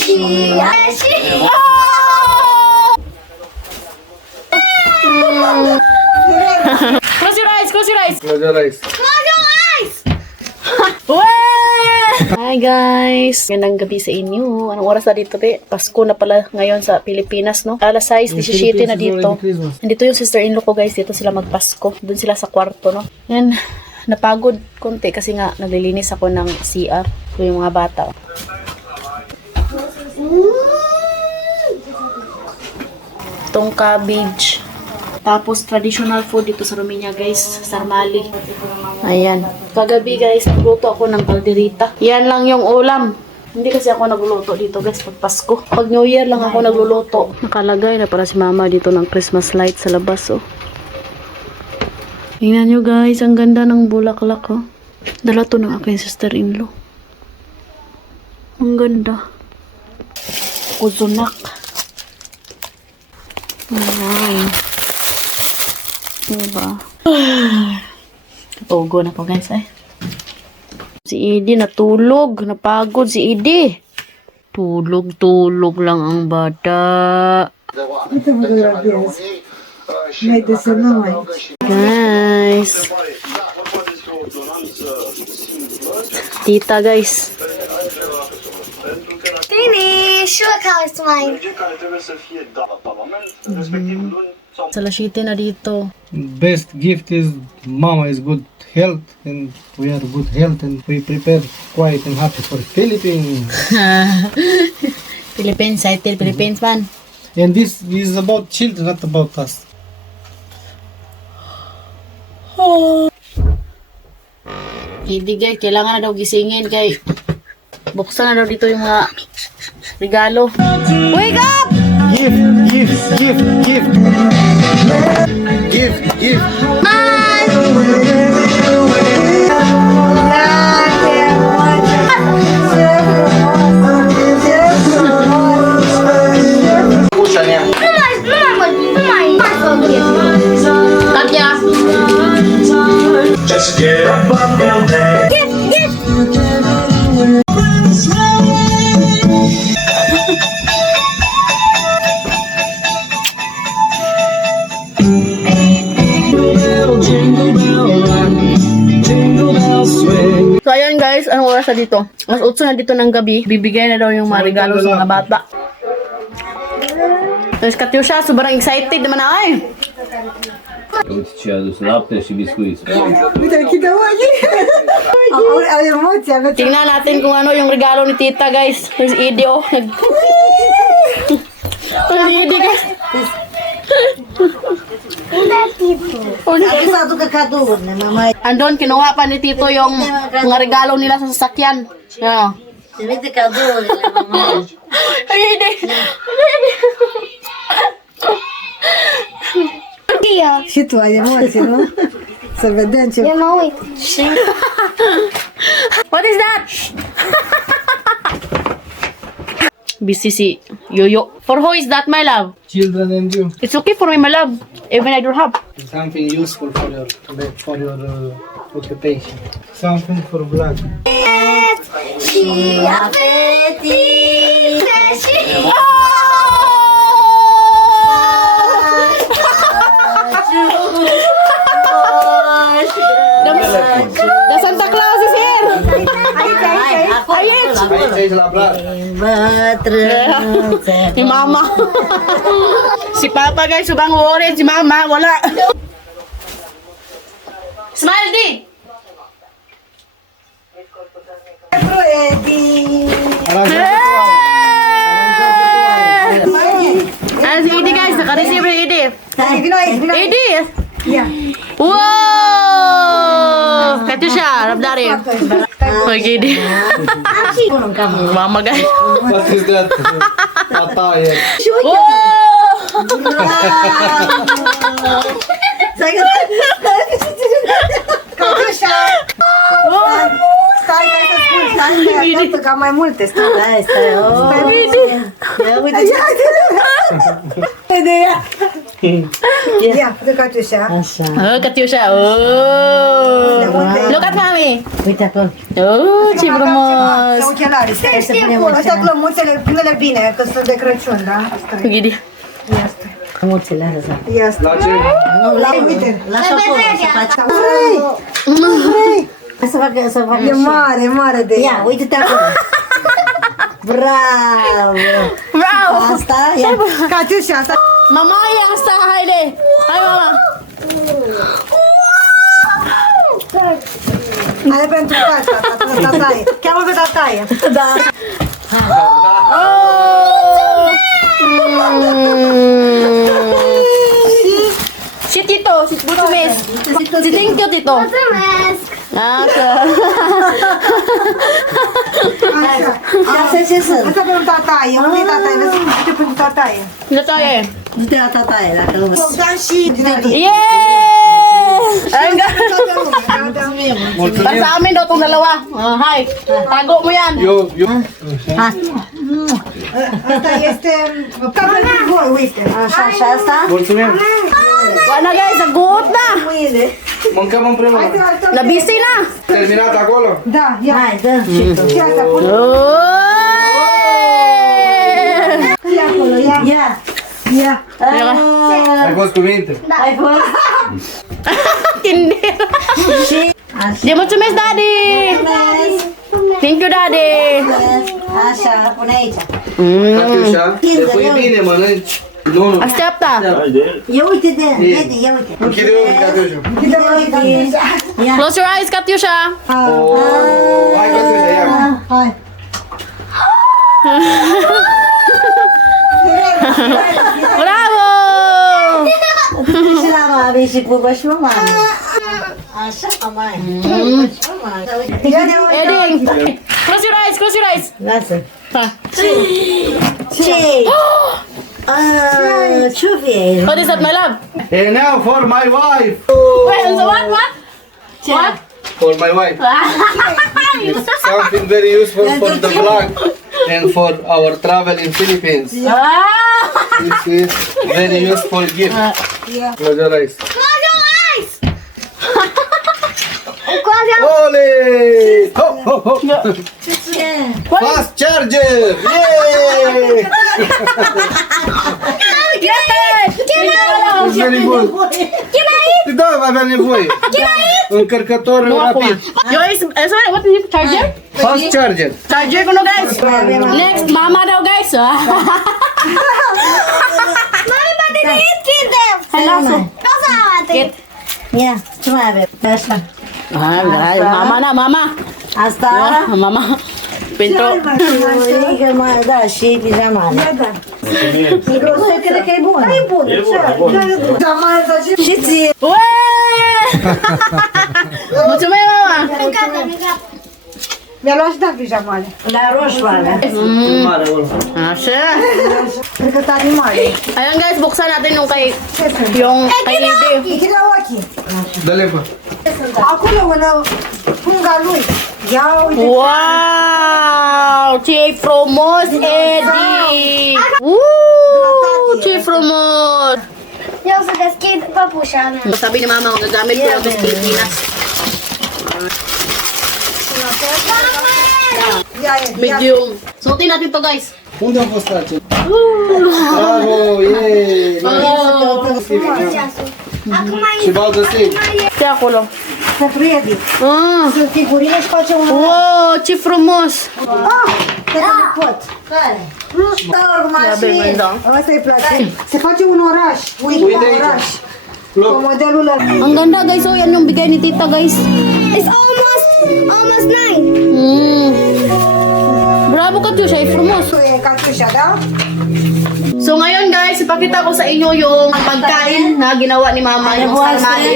Close your eyes, close your eyes. Close your eyes. Hi guys! Magandang gabi sa inyo. Anong oras na dito, be? Pasko na pala ngayon sa Pilipinas, no? Alas 6, 17 na dito. Nandito yung sister-in-law ko, guys. Dito sila magpasko. Doon sila sa kwarto, no? Yan, napagod konti kasi nga naglilinis ako ng CR. So, yung mga bata. Itong cabbage. Tapos, traditional food dito sa Romania, guys. Sarmali. Ayan. Kagabi, guys, nagluto ako ng kalderita. Yan lang yung ulam. Hindi kasi ako nagluluto dito, guys, pag Pasko. Pag New Year lang ako nagluluto. Nakalagay na para si mama dito ng Christmas light sa labas, oh. Tingnan nyo, guys. Ang ganda ng bulaklak, oh. Dala to ng aking sister-in-law. Ang ganda. Kuzunak. Ayan. Diba? Tugo na po, guys, eh. Si Edie natulog. Napagod si Edie. Tulog lang ang bata. Guys. Tita, guys. Finish! Look how it's mine. Salasite na dito. Best gift is Mama is good health and we are good health and we prepare quiet and happy for Philippines. Philippines, title Philippines man. And this is about children, not about us. Hindi, guys, kailangan na daw gisingin kay buksan na daw dito yung mga regalo. Wake up! Gift. Katya! Just get up on your day. So ayan, guys, anong oras na dito? Mas 8 na dito ng gabi. Bibigay na daw yung mga regalo sa mga bata. Tapos Katyusha, sobrang excited naman na ay. Uite ce a adus lapte și biscuiți. Tingnan natin kung ano yung regalo ni tita, guys. There's Edie, oh. There's Edie, guys. Andun, kinuha pa ni Tito yung mga regalo nila sa sasakyan. Yeah. Ay, Edie. Și tu ai emoții, nu? Să vedem ce... Eu mă uit. What is that? BCC Yoyo. For who is that, my love? Children and you. It's okay for me, my love. Even I don't have. Something useful for your occupation. Something for blood. Și a fetițe și... The Santa Claus is here. Ayun. Si Mama. Si Papa, guys, subang worried. Si Mama, wala. Smile, di. Ayan si Edie, guys. Naka-receive yung Edie. Edie! Wow! Katyusha, Rabdari. Okay, Edie. Mama, guys. What is that? Tata, yeah. Stai, ca mai multe, stai. Stai, uite. Ia, uite. Uite ea. Yeah, the Katusha. Asa. Oh, Katyusha. Oh. Look at mommy. Uite acolo. Oh, ce frumos. Și ochelari. Ăștia clămuțele, primele bine, că sunt de Crăciun, da? Asta e. Gidi. Ia asta. Mulțile astea. Ia asta. La ce? Nu, Uite. lasă acolo să faci. Vrei? Să facă E mare, mare de Ia, uite-te acolo. Bravo! Bravo. Asta, ia. Katusha, asta. Mama, ia asta, haide. Hai, mama. Are pentru tata, tataie. Cheamă pe tataie. Da. Oh. Și Tito, și mulțumesc. Și thank you, Tito. Mulțumesc! Așa. Așa. Asta ce sunt? Asta pentru tataie. Unde e tataie? Lăsăm uite pentru tataie. Asta e. Du-te la tataie, dacă nu vezi. Bogdan și Dinari. Yeah! Toată lumea. Mulțumim. Basta amin daw itong dalawa. Hai, tago mo yan. Eu. Asta este ca pentru voi, uite. Așa, și asta? Mulțumim. Wala guys, naguot na. Mâine. Mâncăm împreună. Nabisi na. Terminat acolo? Da, ia. Hai, dă și tu. Și asta, pune. Ia acolo, ia. Ia. Ia. Ai fost cu minte? Ai fost? Tindir. Și? Așa. Dia mulțumesc, Daddy. Thank you, Daddy. Așa, pune aici. Catiușa, te pui bine, mănânci. Nu. Așteaptă. Ia uite-te, vede, ia uite. Închide ochii, Catiușa. Ia. Close your eyes, Katyusha. Hai, Catiușa, ia. Hai. Bravo. Și la mami și pupă și mama. Așa, mama. Eding. Close your eyes, close your eyes. Lasă. Ha. Ce? Ce vei? What is that, my love? And now for my wife. Wait, so what? What? For my wife. It's something very useful for the vlog and for our travel in Philippines. Ah! This is very useful gift. Close your eyes. Close your eyes! Ole! Ho, ho, ho. Ce? Fast charger! Yay! It's very good. Da, avea nevoie. Încărcător rapid. Yo, what is it? Charger? Fast charger. Charger ko no, guys. Next, mama daw, guys. Mami, but did you eat them? Hello. That's how I think. Ia, ce mai avem? Așa. Mama na, mama. Asta? Mama. Pentru... Mărică, mai, da, și pijamale. Da. Mirosul cred că e bun. E bun. Da, mai da, Și ție. Uee! Mulțumesc, mama. Mi-a luat și da pijamale. La roșoară. Așa. Cred că sunt animale. Ayan guys, buksan natin yung kay... Ce sunt? Yung kay Ede. Închide ochii. Dă-le fă. Acolo, în punga lui. Ia uite. Wow! Ce frumos, Eddie! Ce frumos! Eu să deschid păpușa mea. Sabi ni mama, ang gagamit ko lang sa Pilipinas. Ia, ia. Medium. Suotin natin to, guys. Unde am fost face? Bravo, yay! Acum Și bau de save. Ce acolo? Să priedi. Sunt figurine și face un... Wow, ce frumos! Te pot. Care? Da, oricum bine, așa da. Asta îi place. Se face un oraș. Uite, Uite un aici. oraș. Look. Cu modelul ăla. Ang ganda, guys. Oh, yan yung bigay ni tita, guys. It's almost 9. Bravo, Katyusha. Ay, frumos. E Katusha, da? So ngayon guys, ipakita ko sa inyo yung pagkain na ginawa ni mama, yung sarmali.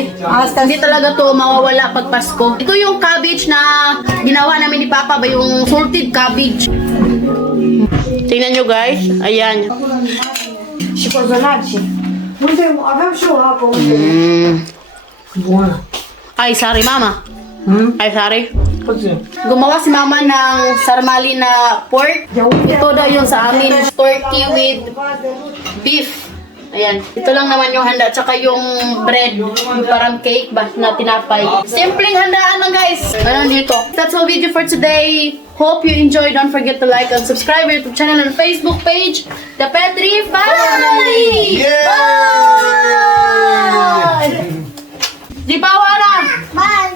Hindi talaga to mawawala pag Pasko. Ito yung cabbage na ginawa namin ni Papa, ba yung salted cabbage. Tingnan nyo guys, ayan. Și cozonaci. Uite, aveam și o apă. Uite. Bună. Ay, sorry mama. Ay, sorry. Gumawa si mama ng sarmali na pork. Ito daw yung sa amin, turkey with beef. Ayan. Ito lang naman yung handa. Tsaka yung bread. Yung parang cake ba na tinapay. Simpleng handaan lang guys. Ayan dito. That's all video for today. Hope you enjoyed. Don't forget to like and subscribe our YouTube channel and Facebook page. The Petri Family! Bye! Di ba, Wala? Bye.